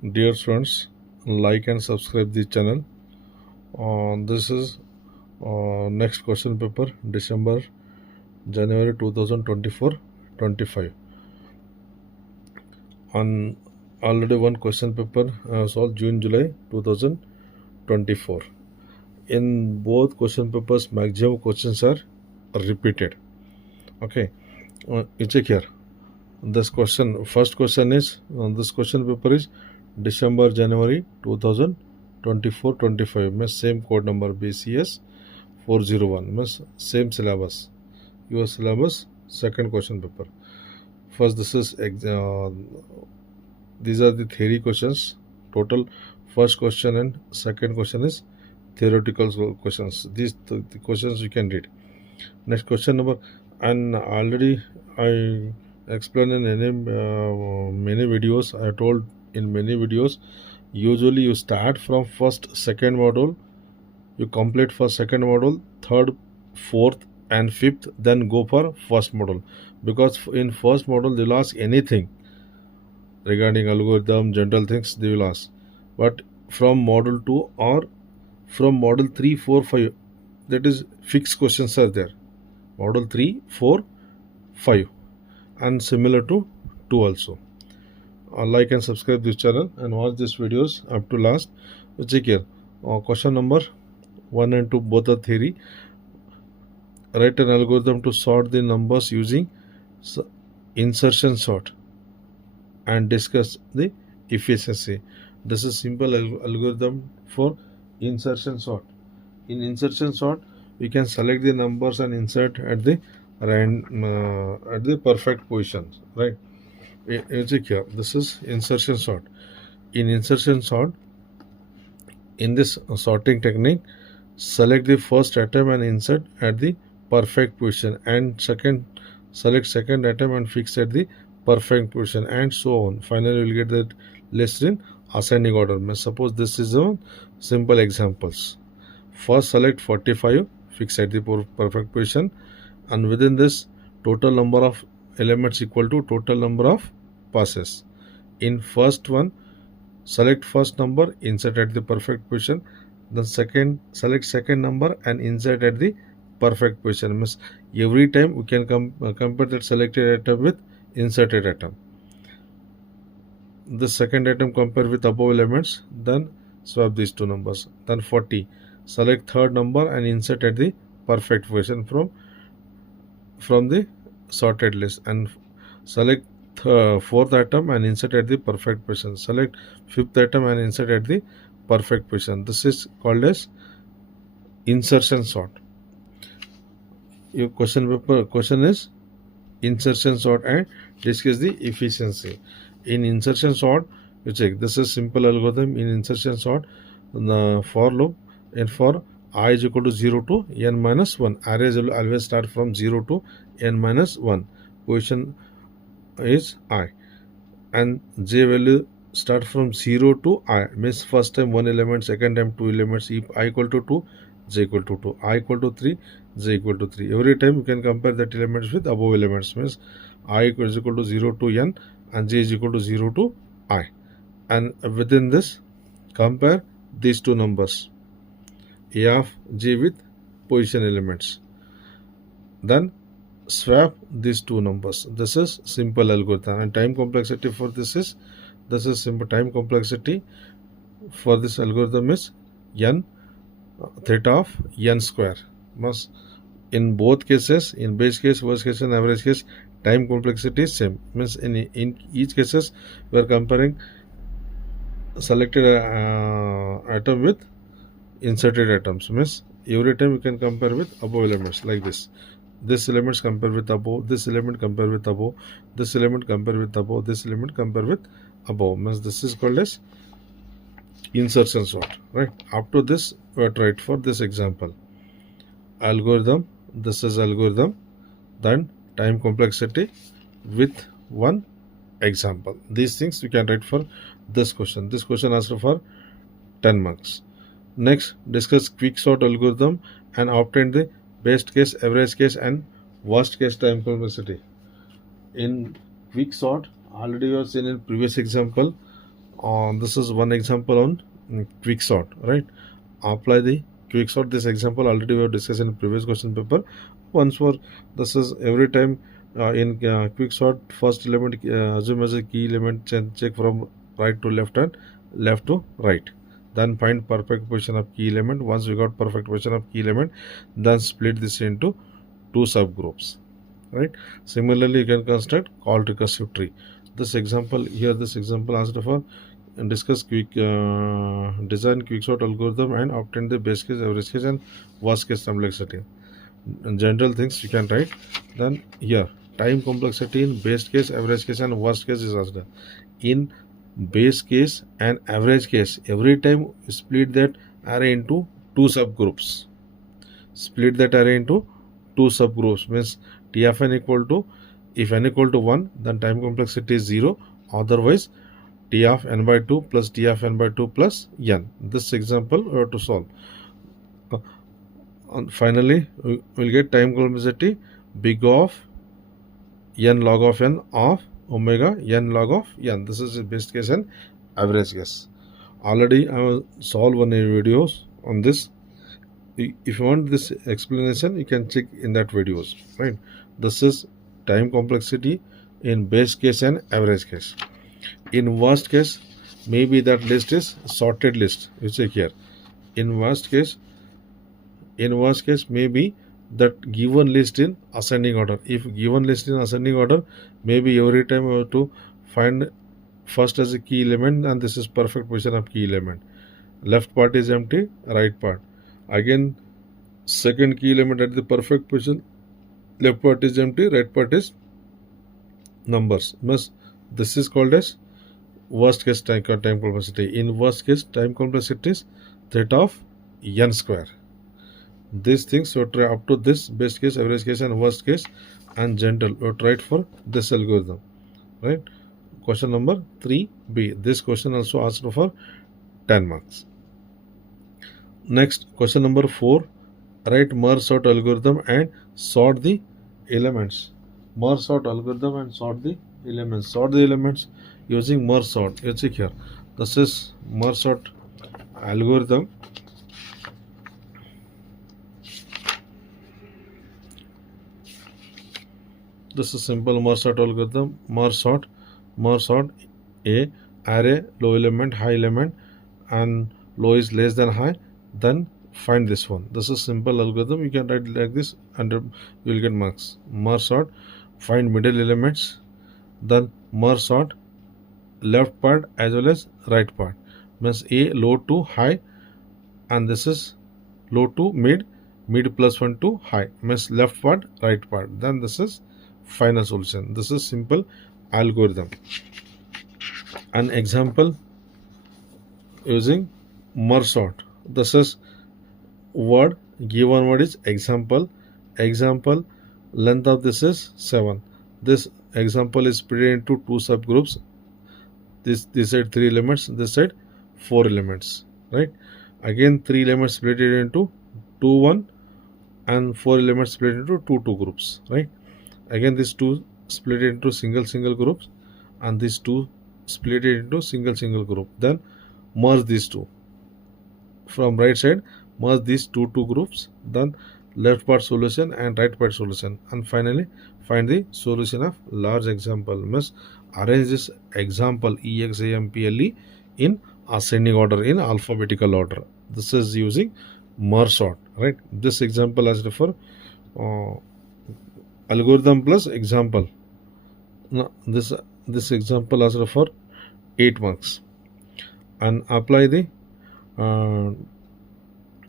Dear friends, like and subscribe the channel. This is next question paper, December, January 2024-25. On already one question paper solved June, July 2024. In both question papers, maximum questions are repeated. Okay, you check here. This question, first question is this question paper is December, January 2024-25. Means same code number BCS401. Means same syllabus. Your syllabus, second question paper. First, these are the theory questions. Total first question and second question is theoretical questions. These the questions you can read. Next question number, and already I explained in many videos. I told in many videos, usually you start from first, second module, you complete for second module, third, fourth, and fifth, then go for first module. Because in first module they'll ask anything regarding algorithm, general things they will ask. But from module 2 or from module 3, 4, 5, that is fixed questions are there. Model 3, 4, 5, and similar to 2 also. Like and subscribe this channel and watch these videos up to last. Check here. Question number 1 and 2 both are theory. Write an algorithm to sort the numbers using insertion sort and discuss the efficiency. This is simple algorithm for insertion sort. In insertion sort, we can select the numbers and insert at the perfect position, right? Check here. This is insertion sort. In insertion sort, in this sorting technique, select the first atom and insert at the perfect position, and select second atom and fix at the perfect position, and so on. Finally, we'll get the list in ascending order. Suppose this is a simple examples. First, select 45, fix at the perfect position, and within this, total number of elements equal to total number of passes. In first one, select first number, insert at the perfect position. Then select second number and insert at the perfect position. Means every time we can compare that selected atom with inserted atom. The second atom compare with above elements. Then swap these two numbers. Then 40. Select third number and insert at the perfect position from the sorted list, and select fourth atom and insert at the perfect position. Select fifth atom and insert at the perfect position. This is called as insertion sort. Your question is insertion sort and discuss the efficiency. In insertion sort, you check, this is simple algorithm. In insertion sort, the for loop, and for I is equal to 0 to n minus 1. Arrays will always start from 0 to n minus 1. Position is I. And j value start from 0 to I. Means first time 1 element, second time 2 elements. If I equal to 2, j equal to 2. I equal to 3, j equal to 3. Every time you can compare that elements with above elements. Means I is equal to 0 to n and j is equal to 0 to I. And within this, compare these two numbers, a of j with position elements. Then swap these two numbers. This is simple algorithm, and time complexity for this is simple. Time complexity for this algorithm is n theta of n square. Must in both cases, in base case, worst case, and average case, time complexity is same. Means in each cases we are comparing selected atom with inserted atoms. Means every time you can compare with above elements like this. This elements compare with above, this element compare with above, this element compare with above, this element compare with above. Means this is called as insertion sort, right? Up to this we are tried for this example. Algorithm, this is algorithm, then time complexity with one example. These things we can write for this question. This question asked for 10 marks. Next, discuss quick sort algorithm and obtain the best case, average case, and worst case time complexity. In quick sort, already you have seen in previous example, This is one example on quick sort, right? Apply the quick sort. This example already we have discussed in previous question paper. Once more, this is every time in quick sort, first element assume as a key element, check from right to left and left to right. Then find perfect position of key element. Once we got perfect position of key element, then split this into two subgroups, right? Similarly, you can construct call recursive tree. This example here, this example asked for and discuss quick design quicksort algorithm and obtain the base case, average case, and worst case complexity. And general things you can write. Then here time complexity in base case, average case, and worst case is asked. In base case and average case, every time split that array into two subgroups. Split that array into two subgroups means t of n equal to, if n equal to 1, then time complexity is 0, otherwise t of n by 2 plus t of n by 2 plus n. This example we have to solve. And finally, we will get time complexity big of n log of n of omega n log of n. This is the best case and average case. Already I have solved one videos on this. If you want this explanation, you can check in that videos, right? This is time complexity in base case and average case. In worst case, maybe that list is sorted list. You check here. In worst case, maybe that given list in ascending order. If given list in ascending order, maybe every time we have to find first as a key element, and this is perfect position of key element. Left part is empty, right part. Again, second key element at the perfect position, left part is empty, right part is numbers. This is called as worst case time complexity. In worst case, time complexity is theta of n square. These things you try up to this best case, average case, and worst case, and general you try it for this algorithm, right? Question number 3b. This question also asked for 10 marks. Next, question number 4. Write merge sort algorithm and sort the elements. Merge sort algorithm and sort the elements. Sort the elements using merge sort. You check here. This is merge sort algorithm. This is simple merge sort algorithm. Merge sort A, array, low element, high element, and low is less than high. Then find this one. This is simple algorithm. You can write like this and you will get marks. Merge sort, find middle elements, then merge sort left part as well as right part. Means A low to high, and this is low to mid plus 1 to high. Means left part, right part. Then this is final solution. This is simple algorithm. An example using merge sort. This is word, given word is example. Example, length of this is 7. This example is split into two subgroups. This side 3 elements, this side 4 elements, right? Again 3 elements split into 2 1 and 4 elements split into 2 groups, right? Again these two split into single groups, and these two split into single group. Then merge these two. From right side, merge these two groups, then left part solution and right part solution, and finally find the solution of large example. Means arrange this example example in ascending order, in alphabetical order. This is using merge sort, right? This example has refer algorithm plus example. Now this example has refer 8 marks. And apply the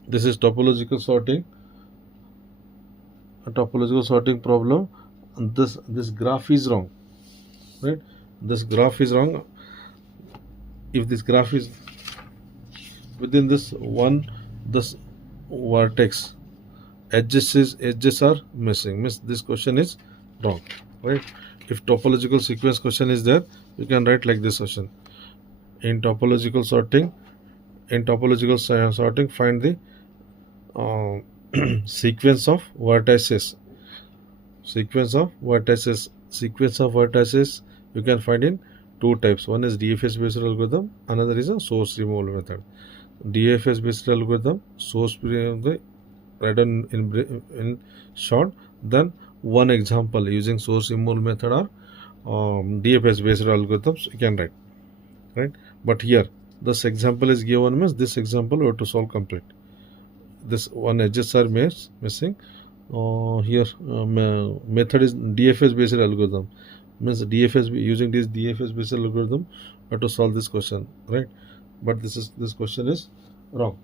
this is topological sorting problem. This graph is wrong, right? This graph is wrong. If this graph is within this vertex, edges are missing, means this question is wrong, right? If topological sequence question is there, you can write like this question. In topological sorting, find the sequence of vertices. Sequence of vertices you can find in two types. One is DFS based algorithm, another is a source removal method. DFS based algorithm, source read in short. Then one example using source removal method or DFS based algorithms you can write, right? But here this example is given means this example we have to solve complete. This one edges are missing. Here method is DFS based algorithm, means DFS using this DFS based algorithm we have to solve this question, right? But this question is wrong.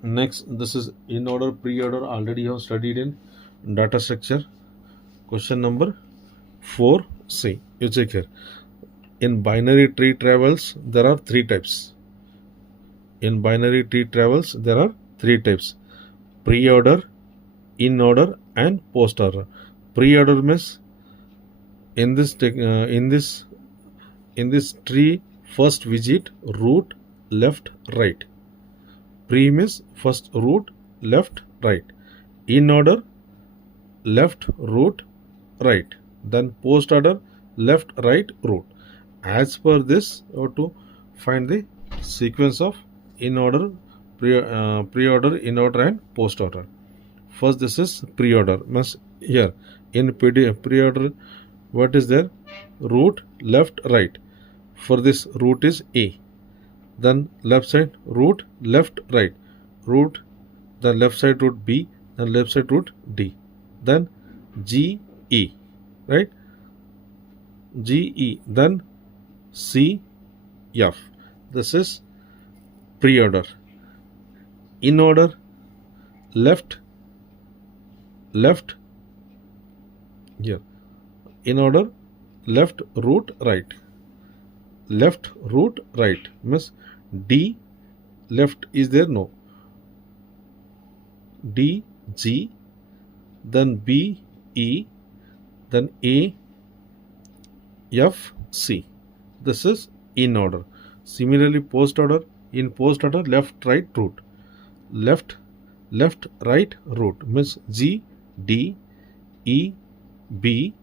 Next, this is in order pre-order, already you have studied in data structure. Question number 4C. You check here. In binary tree travels there are three types. In binary tree travels there are three types: pre-order, in order and post order. Pre-order means in this tree first visit root left right. Pre means first root left right. In order left root right. Then post order left right root. As per this you have to find the sequence of in order, pre-order, in order and post order. First this is pre-order, means here in pre-order what is there? Root left right. For this root is A. Then left side root left right. Root, then left side root B, then left side root D. Then G E, right? G E, then C F. This is pre-order. In order left here. In order left root right. Left root right means D left is there? No. D G, then B E, then A F C. This is in order. Similarly post order, in post order left right root. Left right root means G D E B,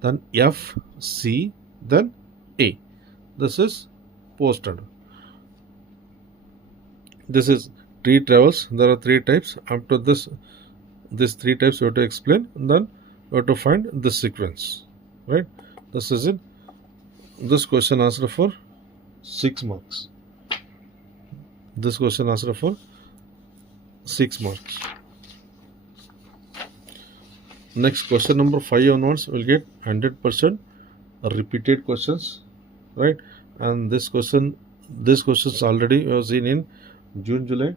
then F C, then A. This is post order. This is tree travels. There are three types. After this three types you have to explain, and then you have to find this sequence, right? This is it. This question answer for 6 marks. This question answer for 6 marks. Next, question number 5 onwards will get 100% repeated questions, right? And this questions already was in June, July.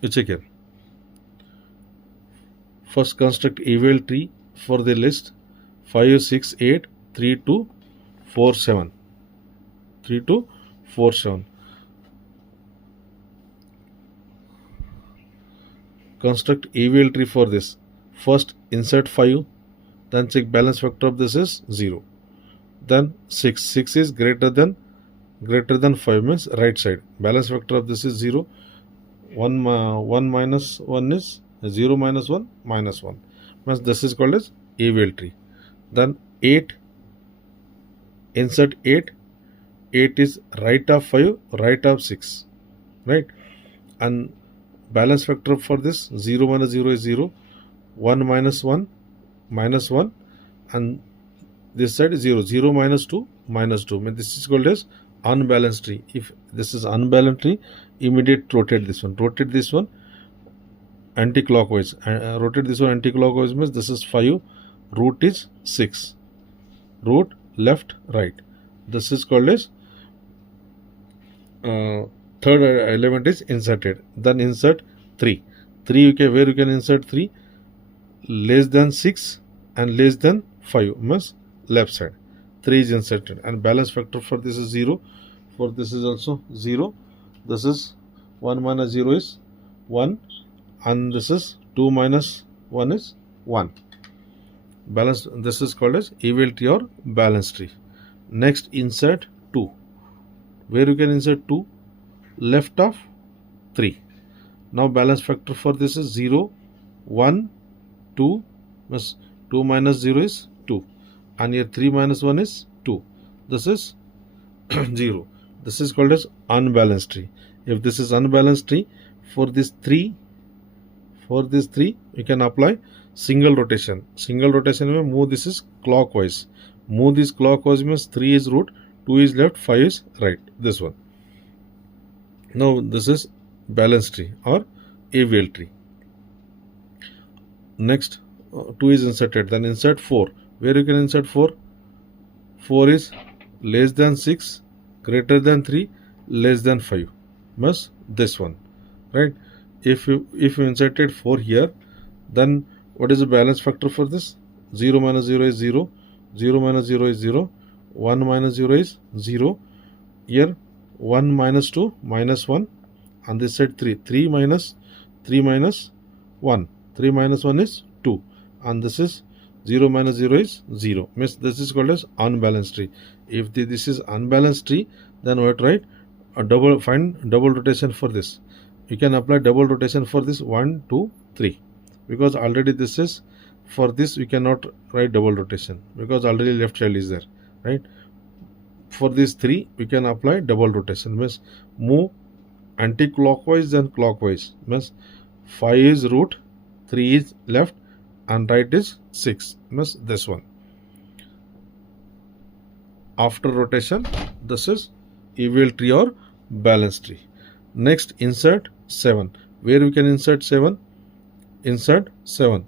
You check here. First, construct eval tree for the list 5, 6, 8, 3 to 4, 7. 3 to 4, 7. Construct eval tree for this. First, insert 5. Then check balance factor of this is 0. Then 6. 6 is greater than 5 means right side. Balance factor of this is 0. 1 minus 1 is 0 minus 1 minus 1. Means this is called as eval tree. Then 8. Insert 8. 8 is right of 5, right of 6. Right? And balance factor for this 0 minus 0 is 0. 1 minus 1 minus 1. And this side is 0. 0 minus 2 minus 2. Means this is called as unbalanced tree. If this is unbalanced tree, immediate rotate this one. Rotate this one anti-clockwise. Rotate this one anti-clockwise means this is 5. Root is 6. Root left right. This is called as third element is inserted. Then insert 3. 3 where you can insert 3? Less than 6 and less than 5 means left side. 3 is inserted and balance factor for this is 0. For this is also 0. This is 1 minus 0 is 1 and this is 2 minus 1 is 1. Balance. This is called as eval tree or balance tree. Next, insert 2. Where you can insert 2? Left of 3. Now balance factor for this is 0, 1, 2 means 2 minus 0 is 2. And here 3 minus 1 is 2. This is 0. This is called as unbalanced tree. If this is unbalanced tree, for this 3, we can apply single rotation. Single rotation means move this is clockwise. Move this clockwise means 3 is root, 2 is left, 5 is right. This one. Now this is balanced tree or AVL tree. Next 2 is inserted. Then insert 4. Where you can insert 4? 4 is less than 6, greater than 3, less than 5. Must this one, right? If you inserted 4 here, then what is the balance factor for this? 0 minus 0 is 0, 0 minus 0 is 0, 1 minus 0 is 0. Here 1 minus 2 minus 1, and this side 3. 3 minus 1. 3 minus 1 is 2, and this is 0 minus 0 is 0. Means this is called as unbalanced tree. If this is unbalanced tree, then what, right? Find double rotation for this. You can apply double rotation for this 1, 2, 3, because already this is, for this we cannot write double rotation because already left child is there, right? For this 3 we can apply double rotation, means move anti-clockwise then clockwise, means 5 is root, 3 is left, and right is 6, means this one. After rotation, this is AVL tree or balanced tree. Next, insert 7. Where we can insert 7? Insert 7.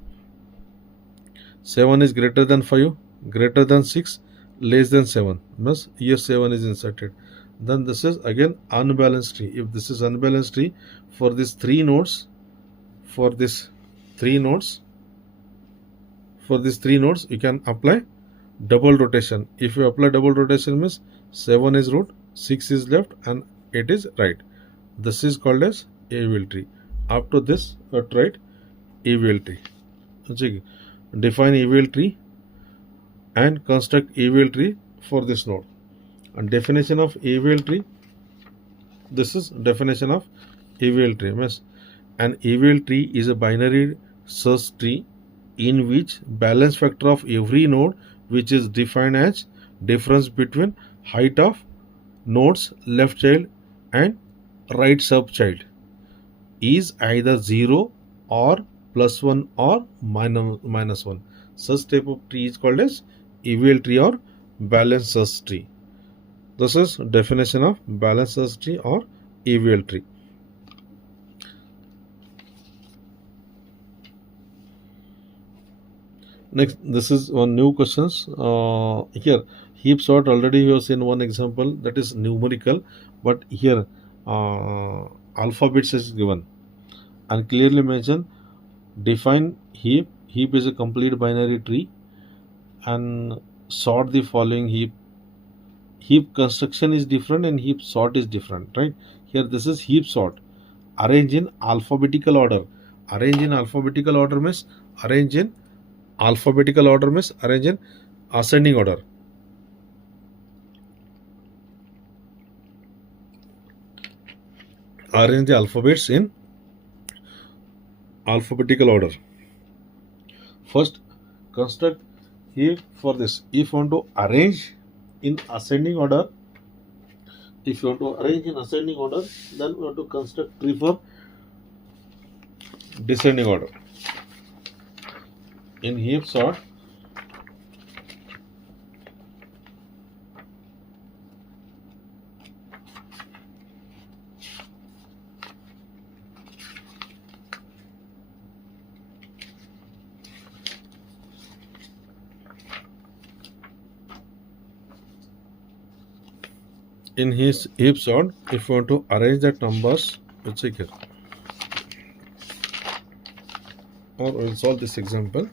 7 is greater than 5, greater than 6, less than 7. Means here 7 is inserted. Then this is again unbalanced tree. If this is unbalanced tree, for these 3 nodes, you can apply double rotation. If you apply double rotation, means 7 is root, 6 is left, and 8 is right. This is called as AVL tree. After this, write AVL tree. Define AVL tree and construct AVL tree for this node. And definition of AVL tree. This is definition of AVL tree. Means an AVL tree is a binary search tree in which balance factor of every node, which is defined as difference between height of nodes left child and right subchild, is either 0 or +1 or minus 1. Such type of tree is called as AVL tree or balanced search tree. This is definition of balanced search tree or AVL tree. Next, this is one new questions. Here heap sort already we have seen one example, that is numerical, but here alphabets is given and clearly mentioned. Define heap. Heap is a complete binary tree, and sort the following heap. Heap construction is different and heap sort is different, right? Here this is heap sort. Arrange in alphabetical order. Arrange in alphabetical order means arrange in ascending order. Arrange the alphabets in alphabetical order. First, construct heap for this. If you want to arrange in ascending order, then we have to construct tree for descending order. In heap sort, heap sort, if you want to arrange the numbers, let's check here, or we'll solve this example.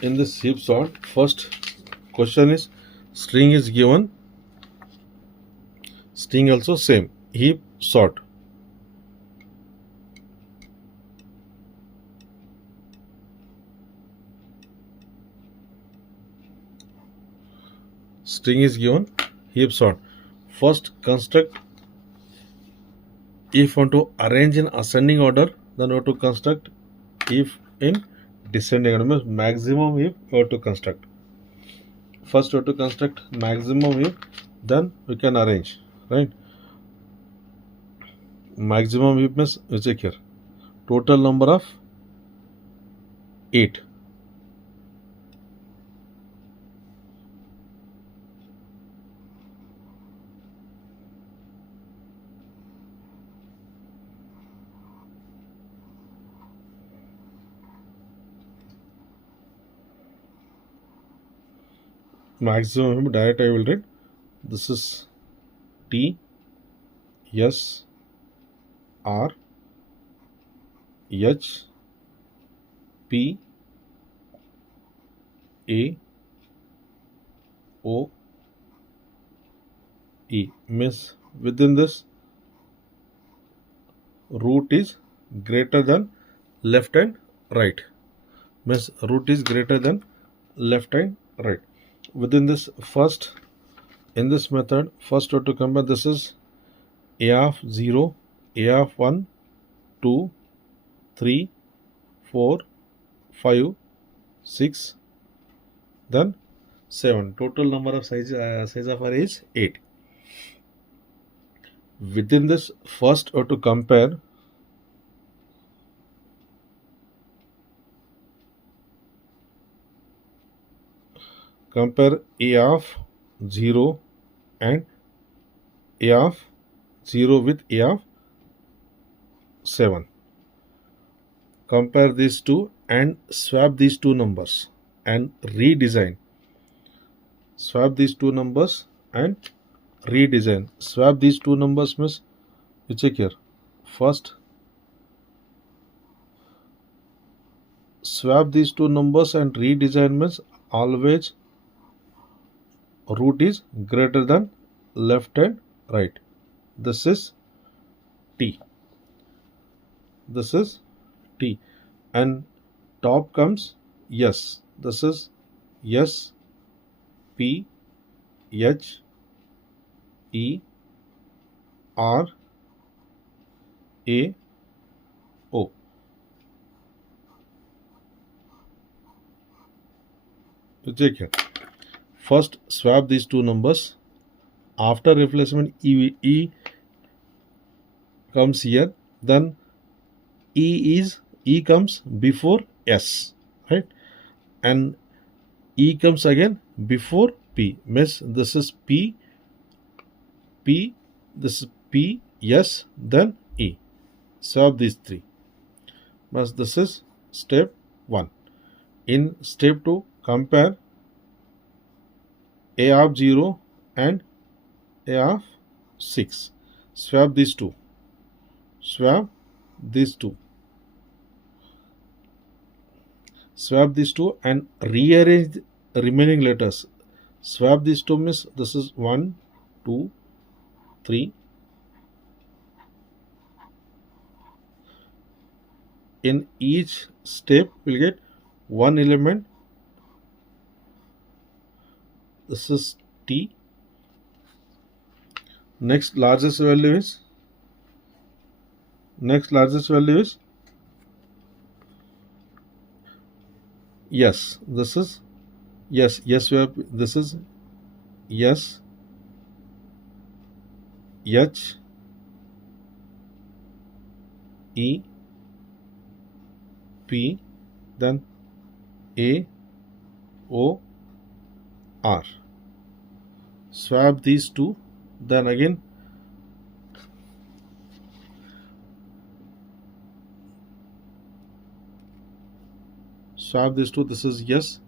In this heap sort, first question is string is given, string also same, heap sort. string is given, heap sort. First construct, if want to arrange in ascending order, then we have to construct if in descending order, means maximum if we have to construct. First we have to construct maximum if, then we can arrange, right? Maximum if means, we check here, total number of 8. Maximum direct I will write, this is T S R H P A O E, means within this root is greater than left and right, means root is greater than left and right. Within this, first in this method, first we have to compare, this is A of 0, A of 1, 2, 3, 4, 5, 6, then 7. Total number of size of array is 8. Within this, first we have to compare A of 0 and A of 0 with A of 7. Compare these two and swap these two numbers and redesign. Swap these two numbers and redesign. Swap these two numbers means, you check here. First, swap these two numbers and redesign means always root is greater than left and right. This is T. This is T. And top comes S. This is S P H E R A O. To check here. First swap these two numbers. After replacement, E comes here. Then E comes before S, right? And E comes again before P. Means this is P, this is P, S, then E. Swap these three. Means this is step 1. In step 2, compare A of 0 and A of 6. Swap these two. Swap these two. Swap these two and rearrange the remaining letters. Swap these two means this is 1, 2, 3. In each step, we'll get one element. This is T. Next largest value is yes. This is yes. We have, this is yes, H E P, then A O R. Swap these two, then again swap these two. This is yes,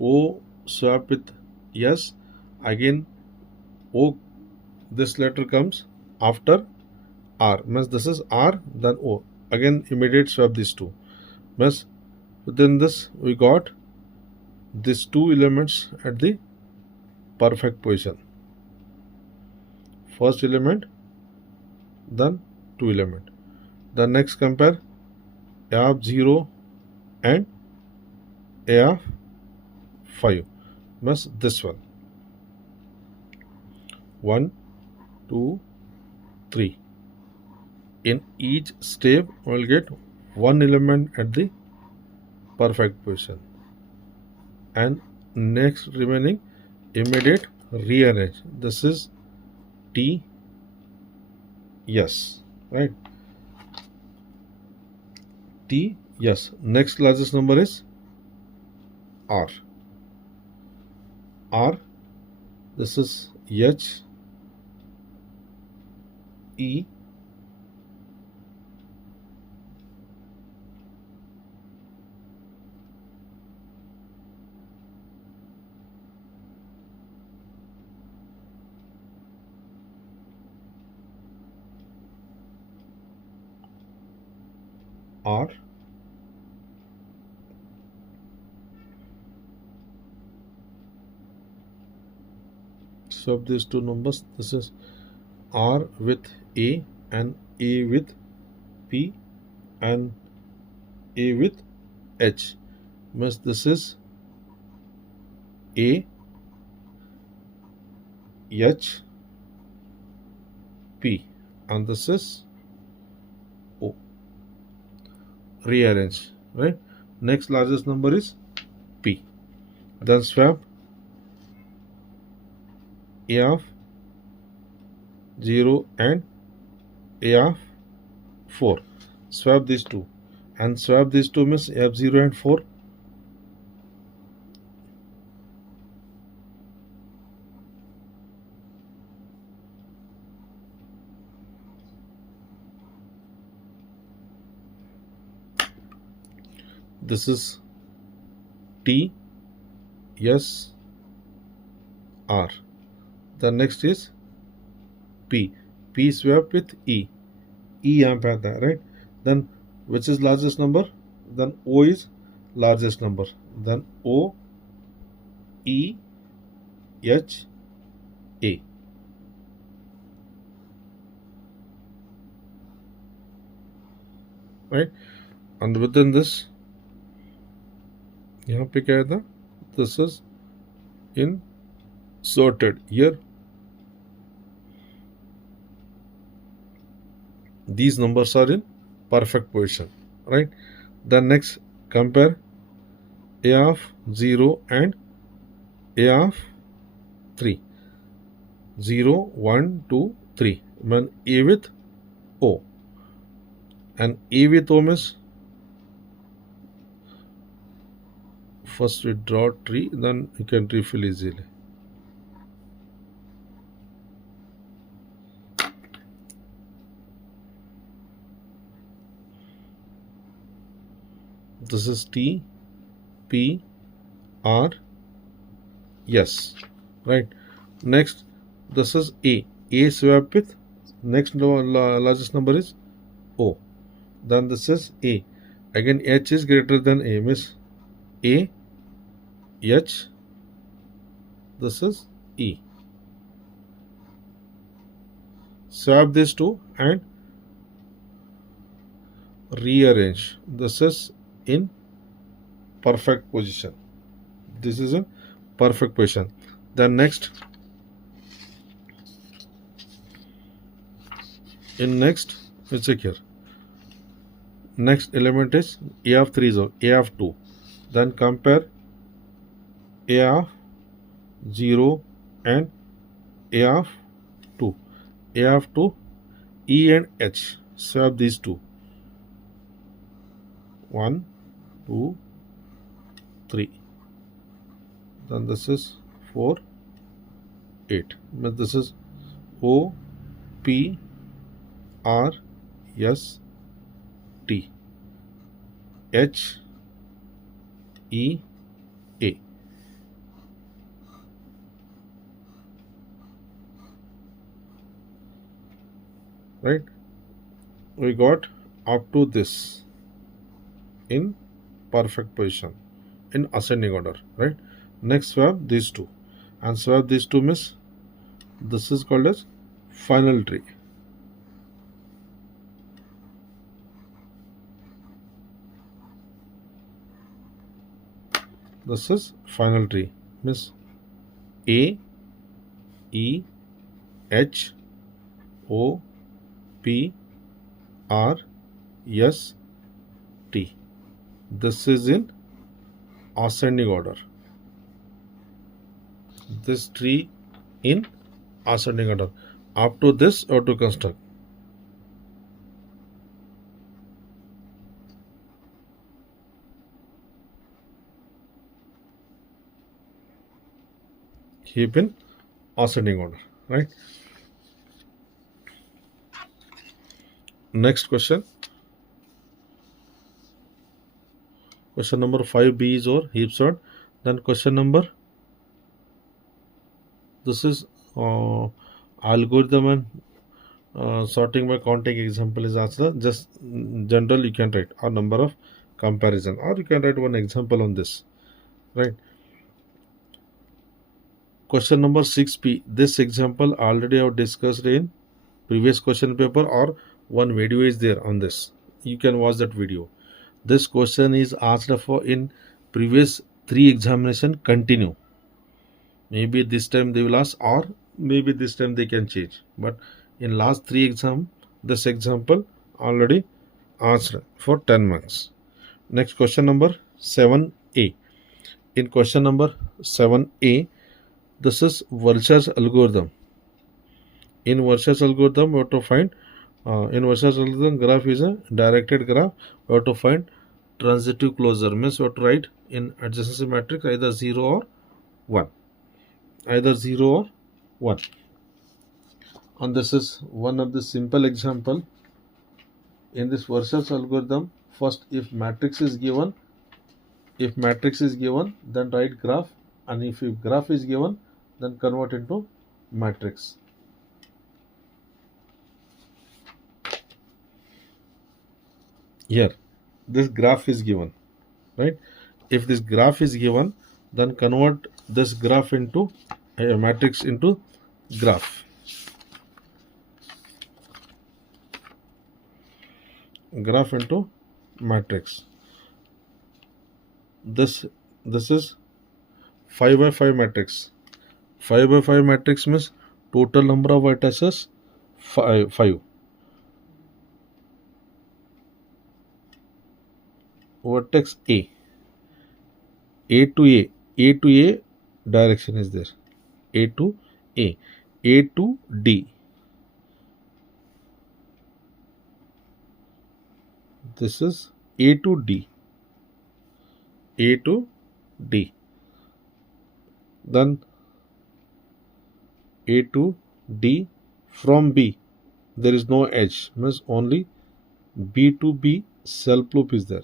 O swap with yes, again O, this letter comes after R, means this is R, then O, again immediate swap these two. Means within this we got these two elements at the perfect position. First element, then two element. Then next compare A of 0 and A of 5. means this one. 1, 2, 3. In each step, we will get one element at the perfect position, and next remaining immediate rearrange. This is T, yes, right? T, yes. Next largest number is R. R, this is H, E, R, swap these two numbers. This is R with A and A with P and A with H. Means this is A, H, P, and this is O. Rearrange, right? Next largest number is P. Then swap A of 0 and A of 4. Swap these two, and swap these two means A of 0 and 4. This is T, S, R. The next is P. P swap with E. E यहाँ पे आता है, right? Then which is largest number? Then O is largest number. Then O, E, H, A. Right? And within this, यहाँ पे क्या था? This is in sorted. Here these numbers are in perfect position, right? Then next compare A of 0 and A of 3. 0, 1, 2, 3. Then A with O. And A with O means first we draw tree, then you can refill easily. This is T, P, R, yes, right? Next, this is A. A swap with next largest number is O. Then this is A. Again, H is greater than A, means A, H, this is E. Swap these two and rearrange. This is in perfect position. This is in perfect position. Then next, let's check here. Next element is A of 3 zone, A of 2. Then compare A of 0 and A of 2. A of 2, E and H. Swap these two. 1, 2, 3. Then this is 4, 8. But this is O, P, R, S, T, H, E, A. Right? We got up to this in perfect position in ascending order, right? Next swap these two, and swap these two means this is called as final tree. This is final tree, means A E H O P R S T. This is in ascending order. This tree in ascending order. Up to this or to construct. Keep in ascending order, right? Next question. Question number 5B is or heap sort. Then question number, this is algorithm and sorting by counting example is answer. Just general you can write or number of comparison, or you can write one example on this, right? Question number 6B. This example already I have discussed in previous question paper, or one video is there on this. You can watch that video. This question is asked for in previous 3 examination continue. Maybe this time they will ask, or maybe this time they can change. But in last 3 exam, this example already asked for 10 marks. Next question number 7A. In question number 7A, this is Virchow's algorithm. In Virchow's algorithm, we have to find, in Virchow's algorithm, graph is a directed graph. We have to find transitive closure. Means we have to write in adjacency matrix either 0 or 1. Either 0 or 1. And this is one of the simple example. In this Virchow's algorithm, first if matrix is given, then write graph, and if graph is given, then convert into matrix. Here this graph is given, right? If this graph is given, then convert this graph into a matrix into graph. Graph into matrix. This is 5 by 5 matrix. 5 by 5 matrix means total number of vertices 5. Vertex A to A direction is there. A to A to D. This is A to D. Then A to D. From B there is no edge, means only B to B self loop is there.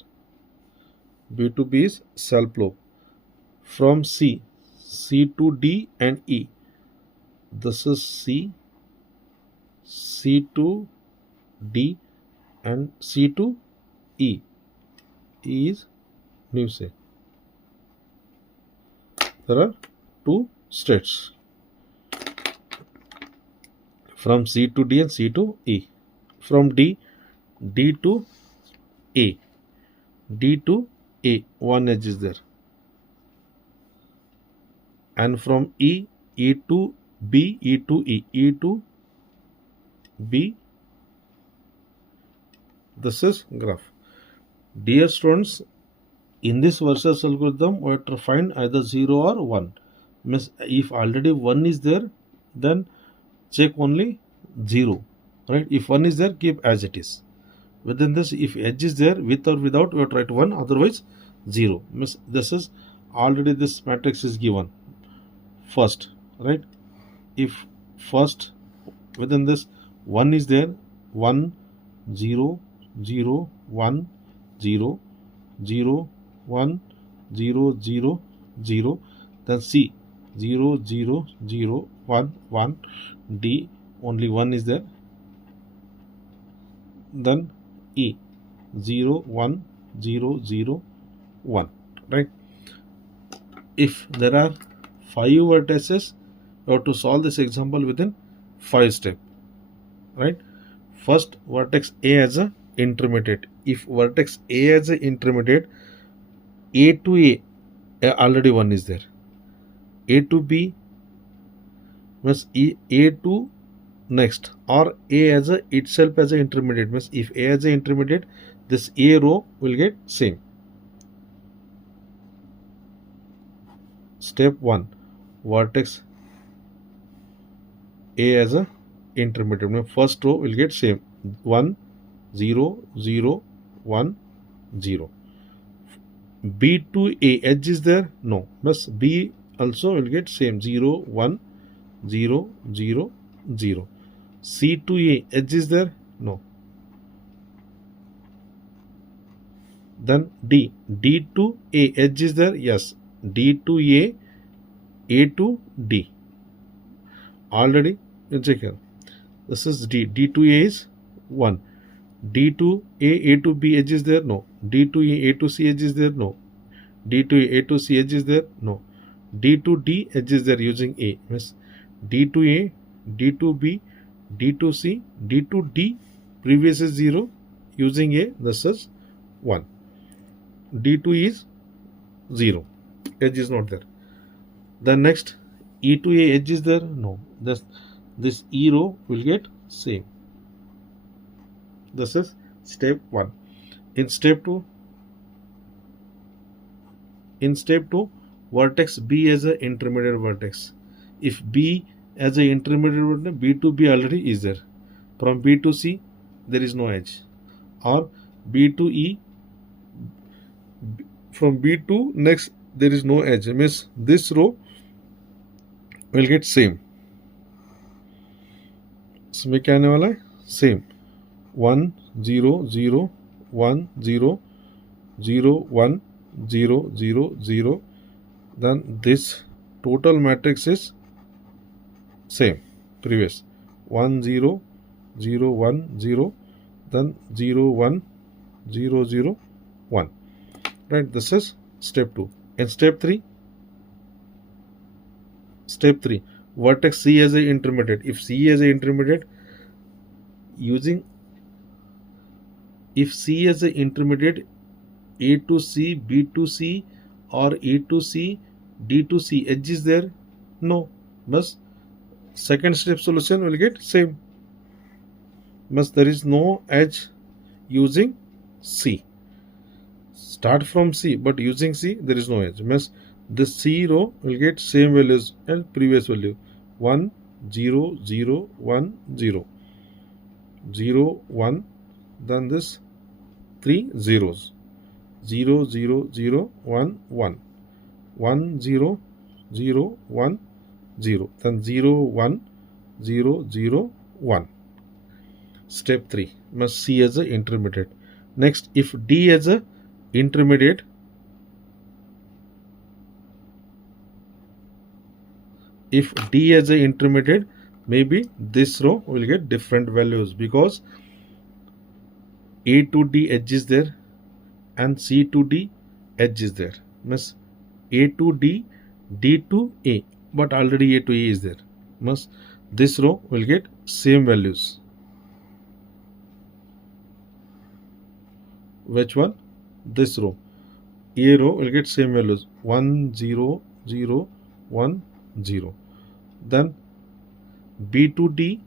B to B is self loop. From C to D and E. This is C to D and C to E. E is new say. There are 2 states. From C to D and C to E. From D to A. D to A, one edge is there. And from E to B, E to B. This is graph. Dear students, in this Virchow's algorithm, we have to find either 0 or 1. Means if already 1 is there, then check only 0. Right? If 1 is there, keep as it is. Within this, if edge is there, with or without, we have to write 1, otherwise 0. Means this is already this matrix is given first, right? If first within this 1 is there, 1 0 0 1 0 0 1 0 0 0, then C 0 0 0 1 1, D only 1 is there, then E 0 1 0 0 1, right? If there are 5 vertices, you have to solve this example within 5 steps, right? First, vertex A as a intermediate. If vertex A as a intermediate, A to A already 1 is there. A to B means A to next, or A as a itself as a intermediate, means if A as a intermediate, this A row will get same. Step 1, vertex A as a intermediate, means first row will get same 1 0 0 1 0. B to A edge is there? No. But B also will get same 0 1 0 0 0. C to A edge is there? No. Then D. D to A edge is there? Yes. D to A to D. Already you check here. This is D. D to A is 1. D to A to B edge is there? No. D to A to C edge is there? No. D to A to C edge is there? No. D to D edge is there using A. Means D to A, D to B, D to C, D to D, previous is 0, using A, this is 1. D to E is 0, edge is not there. Then next, E to A edge is there? No. This E row will get same. This is step 1. In step 2, vertex B as an intermediate vertex. If B as an intermediate vertex, B to B already is there. From B to C, there is no edge. Or B to E, from B to next, there is no edge. It means this row will get same. इसमें क्या आने वाला है? Same. 1 0 0 1 0 0 1 0 0 0. Then this total matrix is same, previous 1 0 0 1 0, then 0 1 0 0 1. Right, this is step 2. And step 3, vertex C as a intermediate. If C as a intermediate, if C as a intermediate, A to C, B to C, or A to C, D to C edge is there? No. But second step solution will get same. But there is no edge using C. Start from C, but using C there is no edge. Means this C row will get same values as previous value. 1 0 0 1 0 0 1. Then this 3 zeros. 0 0 0 1 1 1 0 0 1 0, then 0 1 0 0 1. Step 3, must C as a intermediate. Next, if D as a intermediate, maybe this row will get different values because A to D edge is there and C to D edge is there. Means A to D, D to A, but already A to A is there. Means this row will get same values. Which one? This row. A row will get same values 1 0 0 1 0. Then B to D,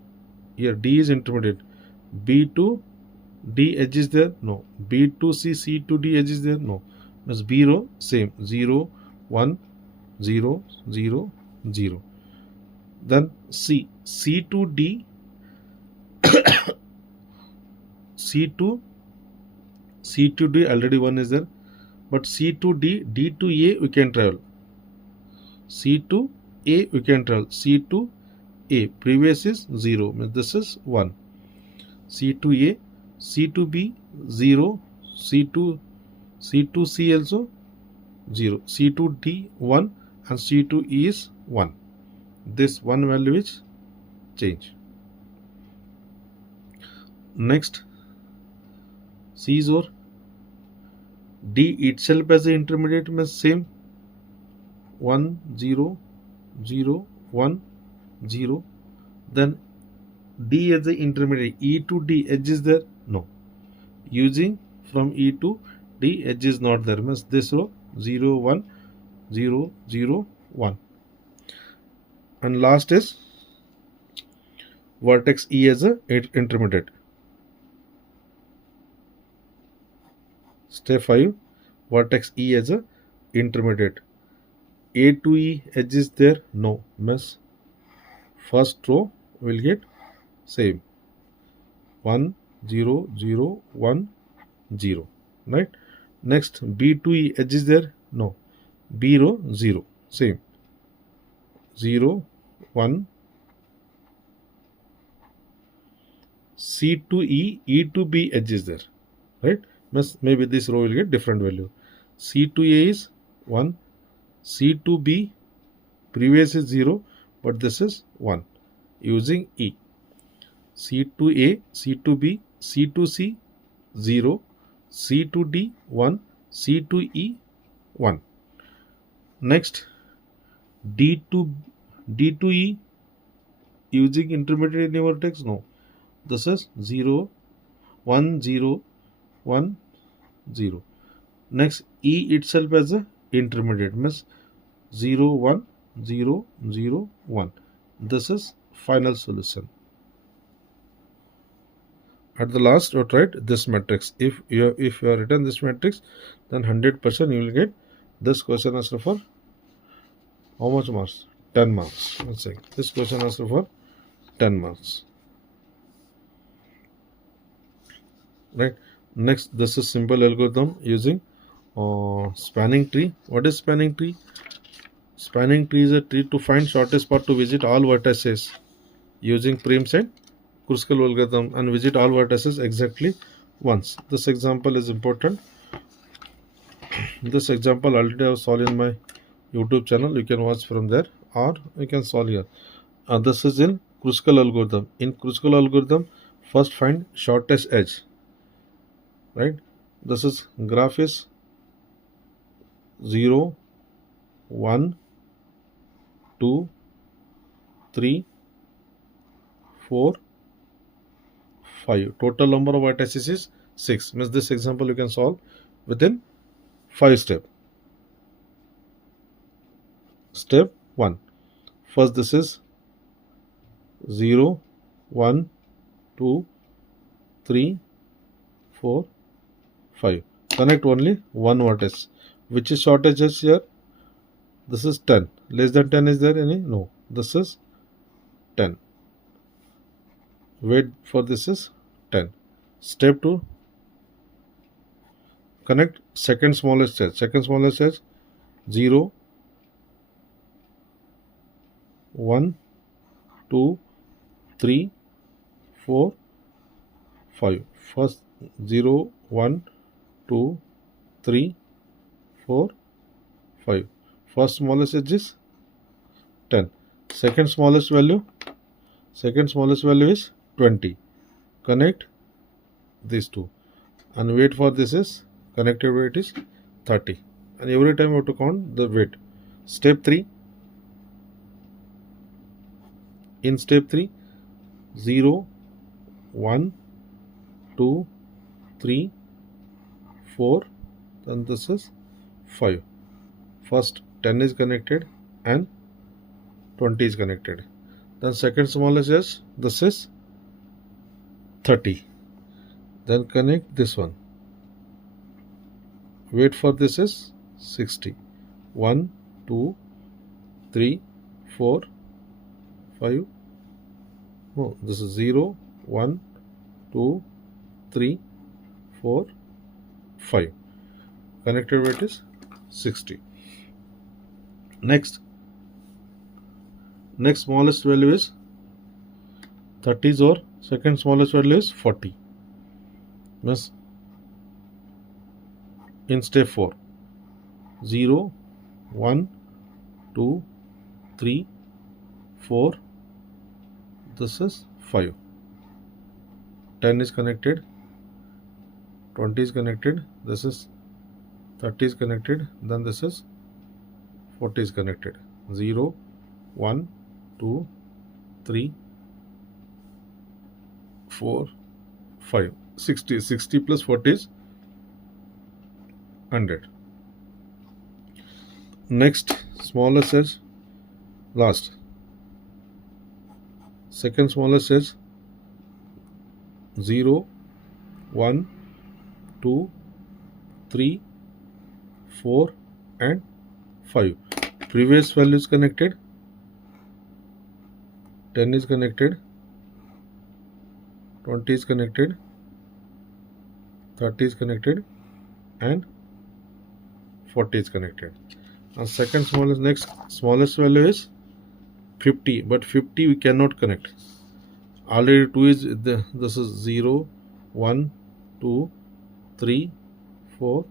here D is intermediate. B to D edge is there? No. B to C, C to D edge is there? No. Means B row same 0 1 0 0 0. Then C to D C to D already 1 is there, but C to D, D to A we can travel. C to A we can travel. C to A previous is 0, means this is 1. C to A, C to B 0, C to C also 0, C to D 1 and C to E is 1. This one value is change. Next, C is or D itself as an intermediate means same 1 0 0 1 0. Then D as an intermediate, E to D edge is there? No. Using from E to D edge is not there, means this row 0 1 0 0 1. And last is vertex E as a intermediate. Step 5, vertex E as a intermediate. A to E edge is there? No. Means first row will get same 1 0 0 1 0, right? Next B to E edge is there? No. B row 0, same 0 1. C to E to B edge is there, right? Means maybe this row will get different value. C to A is 1, C to B previous is 0, but this is 1 using E. C to A, C to B, C to C 0, C to D 1, C to E 1. Next D to E using intermediate vertex? No. This is 0 1 0 1 0. Next E itself as a intermediate means 0 1 0 0 1. This is final solution. At the last, you write this matrix. If you have written this matrix, then 100% you will get this question answer for how much marks? 10 marks. Let's say this question answer for 10 marks. Right. Next, this is simple algorithm using spanning tree. What is spanning tree? Spanning tree is a tree to find shortest path to visit all vertices using Prim's and Kruskal algorithm and visit all vertices exactly once. This example is important. This example already I have solved in my YouTube channel. You can watch from there or you can solve here. This is in Kruskal algorithm. In Kruskal algorithm, first find shortest edge. Right? This is graph is 0, 1, 2, 3, 4, 5. Total number of vertices is 6. Means this example you can solve within 5 steps. Step 1. First this is 0, 1, 2, 3, 4, 5. Connect only one vertex. Which is shortest edge here? This is 10. Less than 10 is there any? No. This is 10. Wait for this is 10. Step 2. Connect second smallest edge. Second smallest edge 0, 1, 2, 3, 4, 5. First 0, 1, 2, 3, 4, 5. First smallest edge is 10. Second smallest value is 20. Connect these two and wait for this is connected weight is 30. And every time you have to count the weight. Step 3. In step 3, 0, 1, 2, 3, 4, then this is 5. First 10 is connected and 20 is connected. Then second smallest is this is 30. Then connect this one. Wait for this is 60. 1, 2, 3, 4, 5. No, this is 0, 1, 2, 3, 4, 5. Connected weight is 60. Next smallest value is 30 or second smallest value is 40. Means in step 4, 0, 1, 2, 3, 4, this is 5. 10 is connected, 20 is connected, this is 30 is connected, then this is 40 is connected. 0, 1, 2, 3, 4, 5. 60 plus 40 is 100. Next smallest is last second smallest is 0, 1, 2, 3, 4 and 5. Previous value is connected, 10 is connected, 20 is connected, 30 is connected and 40 is connected. And second smallest, next smallest value is 50, but 50 we cannot connect. Already 2 is this is 0, 1, 2, 3, 4,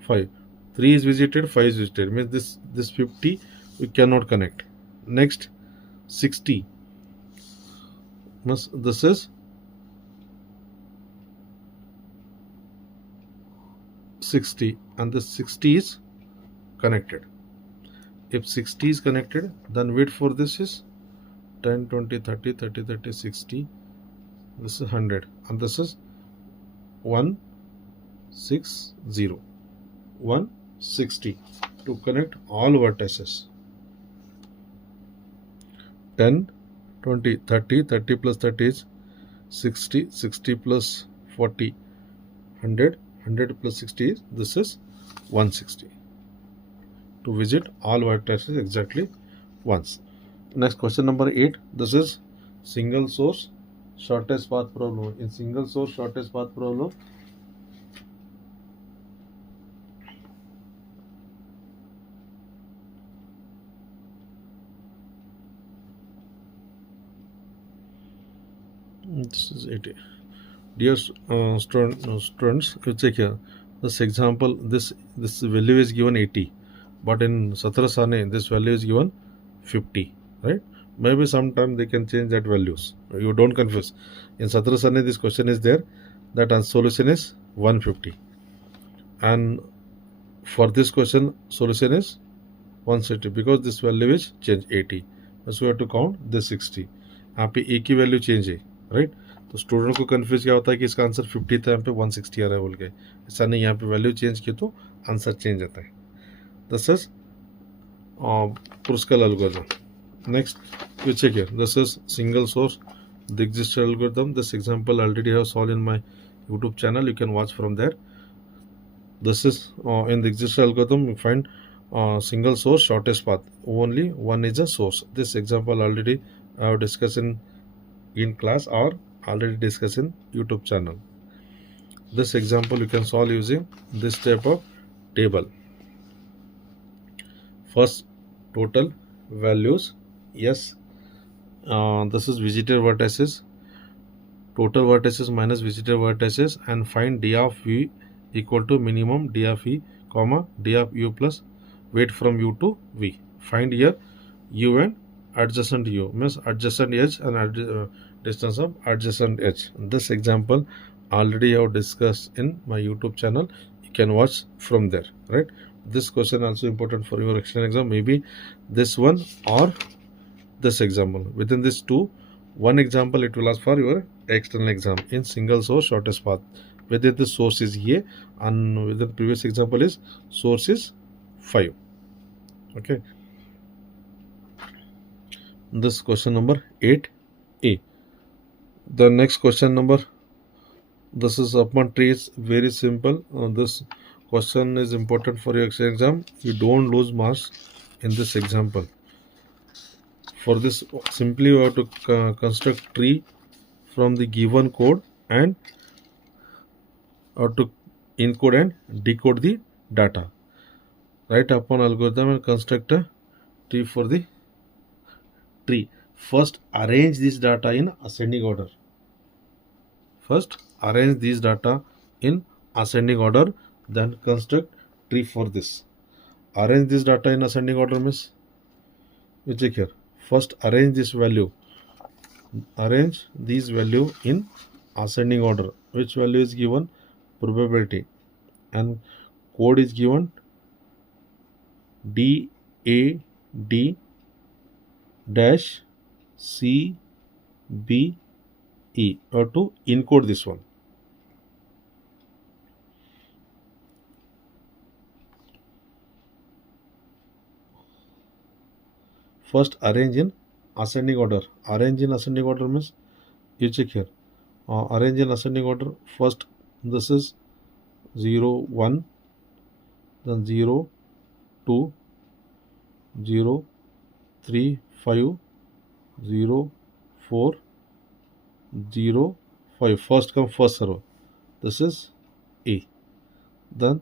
5. 3 is visited, 5 is visited, means this 50 we cannot connect. Next 60, this is 60 and this 60 is connected. If 60 is connected, then wait for this is 10, 20, 30, 30, 30, 60. This is 100 and this is 160. 160 to connect all vertices. 10, 20, 30, 30 plus 30 is 60, 60 plus 40, 100, 100 plus 60 is, this is 160. To visit all vertices exactly once. Next question number 8. This is single source shortest path problem. In single source shortest path problem, this is 80. Dear students, you check here. This example, this value is given 80, but in Satrasane this value is given 50, right? Maybe sometime they can change that values. You don't confuse. In Satrasane this question is there, that answer solution is 150, and for this question solution is 160 because this value is change 80. So we have to count this 60. यहाँ पे एक ही value change है, right? तो student को confuse क्या होता है कि इसका आंसर 50 था, यहाँ पे 160 आ रहा है बोल के. ऐसा नहीं, यहाँ पे वैल्यू चेंज की तो आंसर चेंज आता है. This is Pruscal algorithm. Next, you check here. This is single source Dijkstra algorithm. This example already have solved in my YouTube channel. You can watch from there. This is in the Dijkstra algorithm. You find single source shortest path. Only one is a source. This example already I have discussed in class or already discussed in YouTube channel. This example you can solve using this type of table. First, total values. Yes, this is visited vertices, total vertices minus visited vertices, and find d of v equal to minimum d of e comma d of u plus weight from u to v. Find here u and adjacent u, means adjacent edge and distance of adjacent edge. This example already I have discussed in my YouTube channel. You can watch from there, right? This question also important for your external exam, maybe this one or this example. Within this two, one example it will ask for your external exam in single source shortest path. Whether the source is here and within the previous example is source is 5. Okay. This question number 8A. The next question number, this is upon tree, is very simple. This question is important for your exam. You don't lose marks in this example. For this, simply you have to construct tree from the given code and to encode and decode the data. Write upon algorithm and construct a tree for the tree. First, arrange this data in ascending order. First, arrange these data in ascending order, then construct tree for this. Arrange this data in ascending order means, you check here. First, arrange this value. Arrange these value in ascending order. Which value is given? Probability. And code is given DAD dash CBE, or to encode this one. First, arrange in ascending order. Arrange in ascending order means you check here. Arrange in ascending order. First, this is 0, 1, then 0, 2, 0, 3, 5, 0, 4, 0, 5. First come, first serve. This is A. Then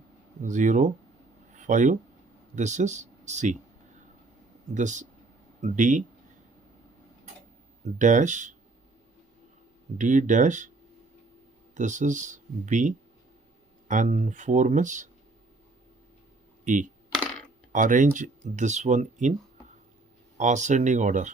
0, 5. This is C. This D dash, D dash. This is B, and 4 means E. Arrange this one in ascending order.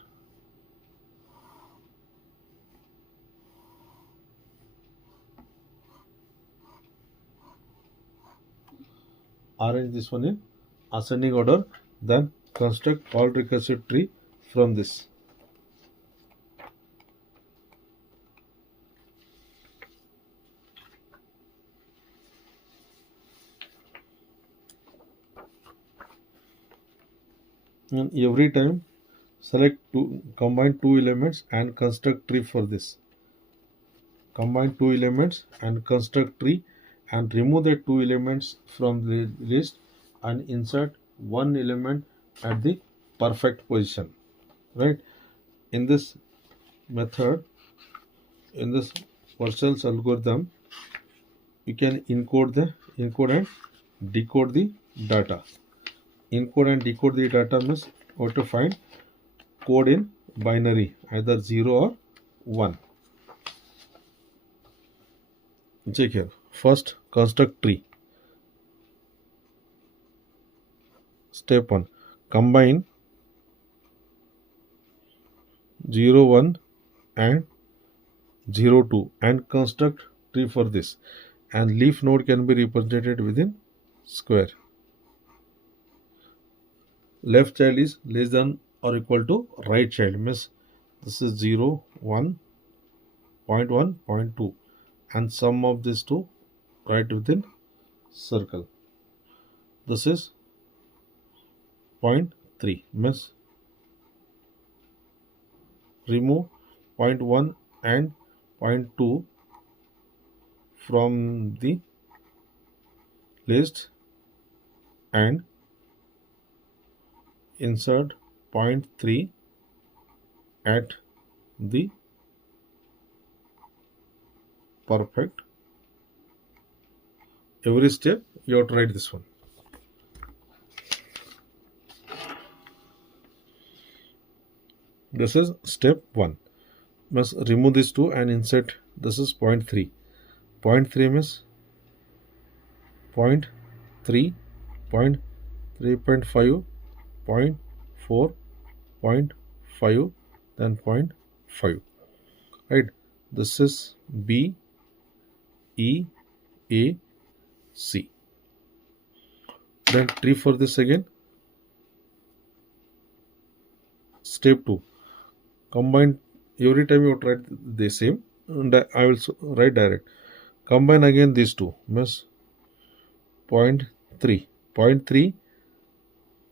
Arrange this one in ascending order, then construct all recursive tree from this. And every time select combine two elements and construct tree for this. Combine two elements and construct tree, and remove the two elements from the list and insert one element at the perfect position. Right? In this method, in this Purcell's algorithm, you can encode and decode the data. Encode and decode the data means how to find code in binary, either 0 or 1. Check here. First, construct tree. Step 1. Combine 0, 1 and 0, 2 and construct tree for this. And leaf node can be represented within square. Left child is less than or equal to right child, means this is 0, 1, 0.1, 0.2, and sum of these two right within circle. This is 0.3, means remove 0.1 and 0.2 from the list and insert 0.3 at the perfect. Every step you have to write this one. This is step 1. Must remove these two and insert. This is 0.3. 0.3 means 0.3, 0.3.5, 0.4, 0.5, then 0.5. Right? This is B, E, A, C. Then tree for this again. Step 2. Combine. Every time you try the same, and I will write direct. Combine again these two, means 0.3. 0.3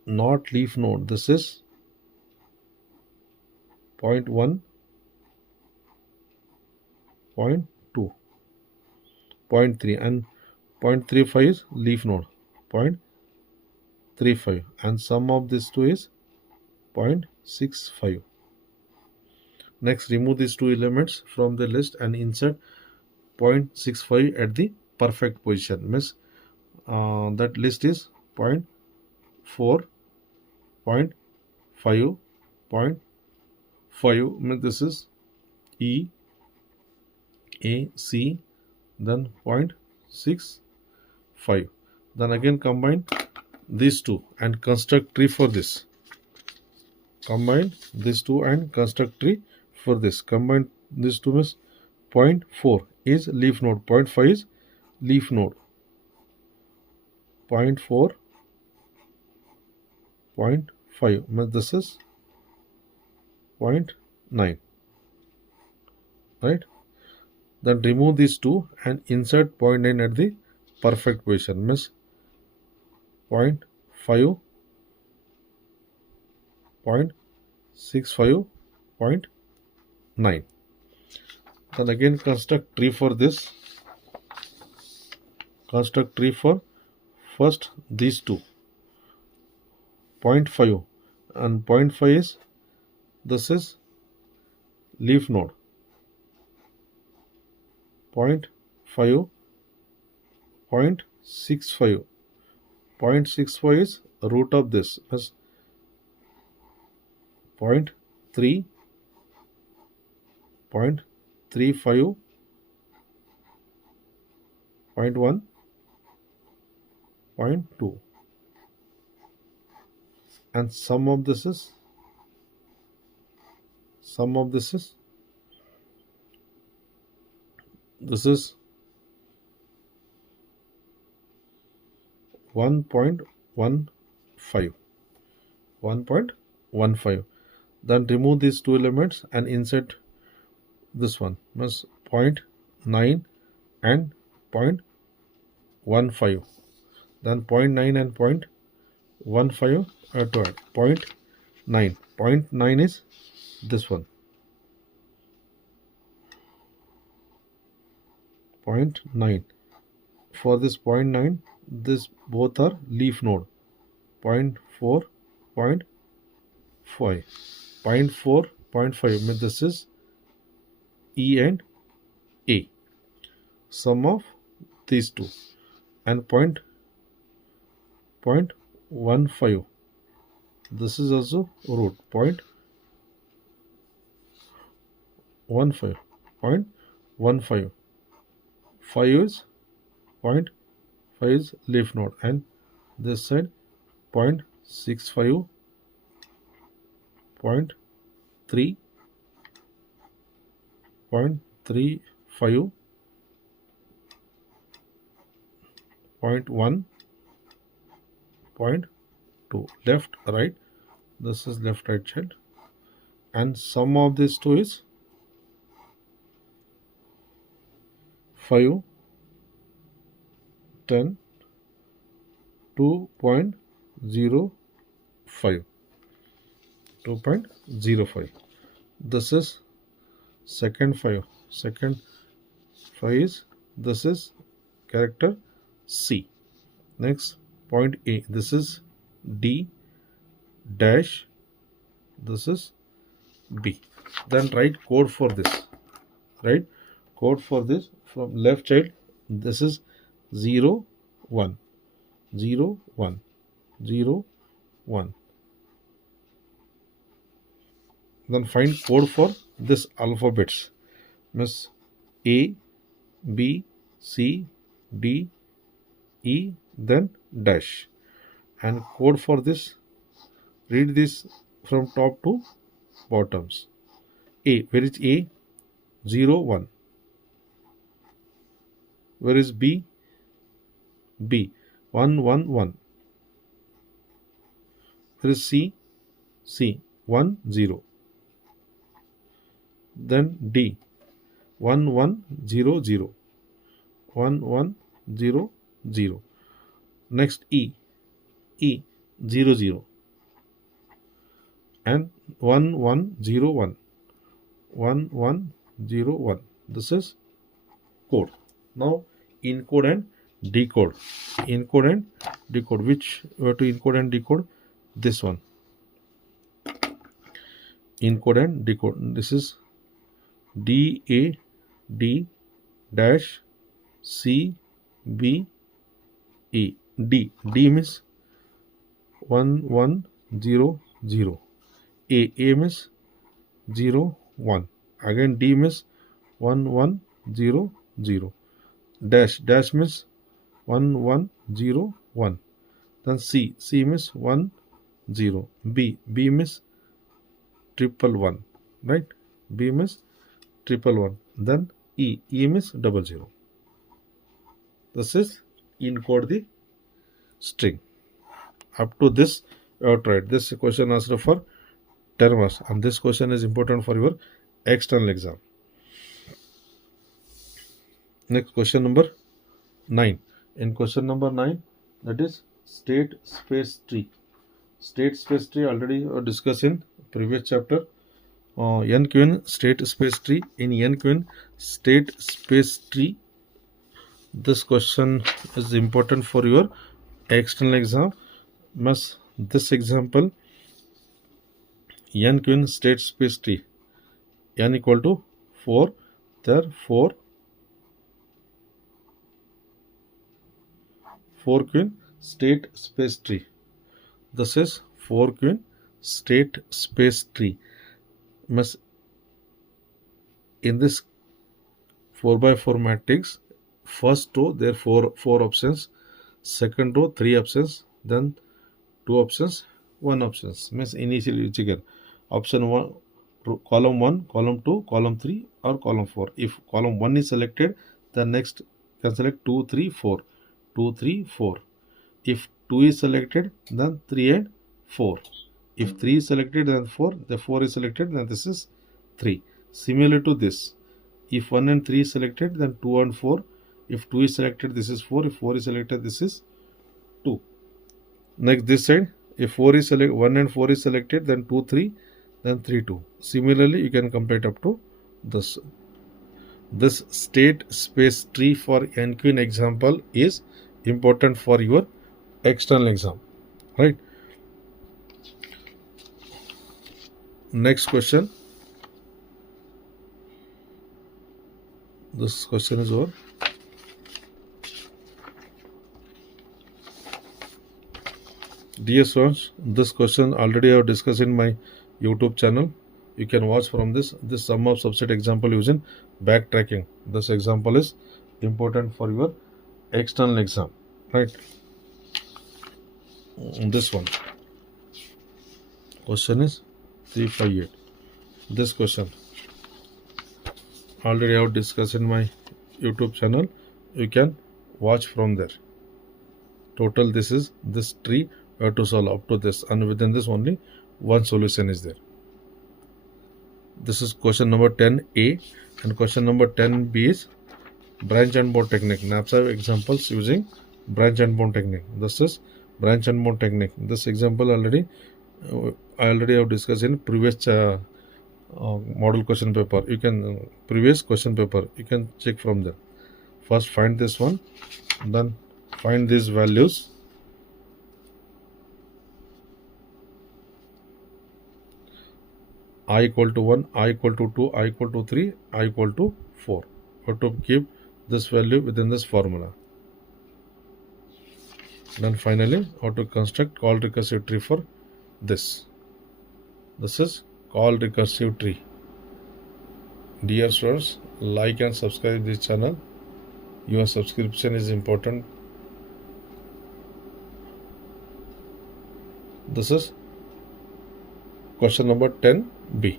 not leaf node. This is 0.1, 0.2, 0.3, and 0.35 is leaf node, 0.35, and sum of these two is 0.65. Next, remove these two elements from the list and insert 0.65 at the perfect position. Means that list is 0.4, 0.5, 0.5. Means this is E, A, C, then 0.65. Then again combine these two and construct tree for this. Combine these two and construct tree for this. Combine these two means 0.4 is leaf node, 0.5 is leaf node, 0.4, 0.5 means this is 0.9. Right? Then remove these two and insert 0.9 at the perfect position. Means 0.5, 0.65, 0.9. Then again construct tree for this. Construct tree for first these two. 0.5 and 0.5 is, this is leaf node. 0.5, 0.65. 0.65 is root of this, as 0.3, 0.35, 0.1, 0.2, and sum of this is 1.15. 1.15. Then remove these two elements and insert this one, means 0.9 and 0.15. Then 0.9 and 0.15 are to add. 0.9. 0.9 is this one. 0.9. For this 0.9, this both are leaf node. 0.4, 0.5. 0.4, 0.5 means this is E and A. Sum of these two. And 0.15. This is also root. 0.15. 0.15. 5 is 0.5 is leaf node, and this side 0.65, 0.3, 0.35, 0.1, 0.2. Left, right. This is left, right child, and sum of these two is 5, 10, 2.05. 2.05. This is second 5. Second 5 is, this is character C. Next point A. This is D dash. This is B. Then write code for this. Right? Code for this from left child. This is 0, 1, 0, 1, 0, 1. Then find code for this alphabets. Means A, B, C, D, E, then dash. And code for this, read this from top to bottoms. A, where is A? 0, 1. Where is B? B, 1, 1, 1. Where is C? C, 1, 0. Then D, 1, 1, 0, 0. 1, 1, 0, 0. Next E, E, 0, 0. And 1, 1, 0, 1. 1, 1, 0, 1. This is code. Now encode and decode. Encode and decode. Which we have to encode and decode? This one. Encode and decode. This is D A D dash C B E. D. D means 1, 1, 0, 0. A means 0, 1. Again D means 1, 1, 0, 0. Dash means 1, 1, 0, 1. Then C means 1, 0. B means 111. Right? B means 111. Then E means 00. This is encode the string. Up to this, you have tried. This question answer for 10 marks, and this question is important for your external exam. Next, question number 9. In question number 9, that is state space tree. State space tree already discussed in previous chapter. n-queen state space tree. In n-queen state space tree, this question is important for your external exam. This example, n-queen state space tree, n equal to 4, therefore 4 queen state space tree. This is 4 queen state space tree. In this 4x4 matrix, first row there are four options, second row 3 options, then 2 options, 1 options. Means initially you check option 1, column 1, column 2, column 3 or column 4. If column 1 is selected, then next you can select 2, 3, 4. 2, 3, 4. If 2 is selected, then 3 and 4. If 3 is selected, then 4. The 4 is selected, then this is 3. Similar to this, if 1 and 3 is selected, then 2 and 4. If 2 is selected, this is 4. If 4 is selected, this is 2. Next this side, if 4 is selected, 1 and 4 is selected, then 2, 3, then 3, 2. Similarly, you can complete up to this. This state space tree for n-queen example is important for your external exam, right? Next question. This question is over. Dear students, this question already I have discussed in my YouTube channel. You can watch from this sum of subset example using backtracking. This example is important for your external exam, right? This one question is 358. This question already I have discussed in my YouTube channel. You can watch from there. Total this is this tree you have to solve up to this, and within this only one solution is there. This is question number 10A, and question number 10B is branch and bone technique. NAPSA examples using branch and bone technique. This is branch and bone technique. This example I already have discussed in previous model question paper. You can previous question paper you can check from there. First find this one, then find these values. I equal to 1, I equal to 2, I equal to 3, I equal to 4. You have to keep this value within this formula. Then finally, how to construct called recursive tree for this. This is called recursive tree. Dear students, like and subscribe this channel. Your subscription is important. This is question number 10B.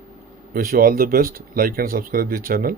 Wish you all the best. Like and subscribe this channel.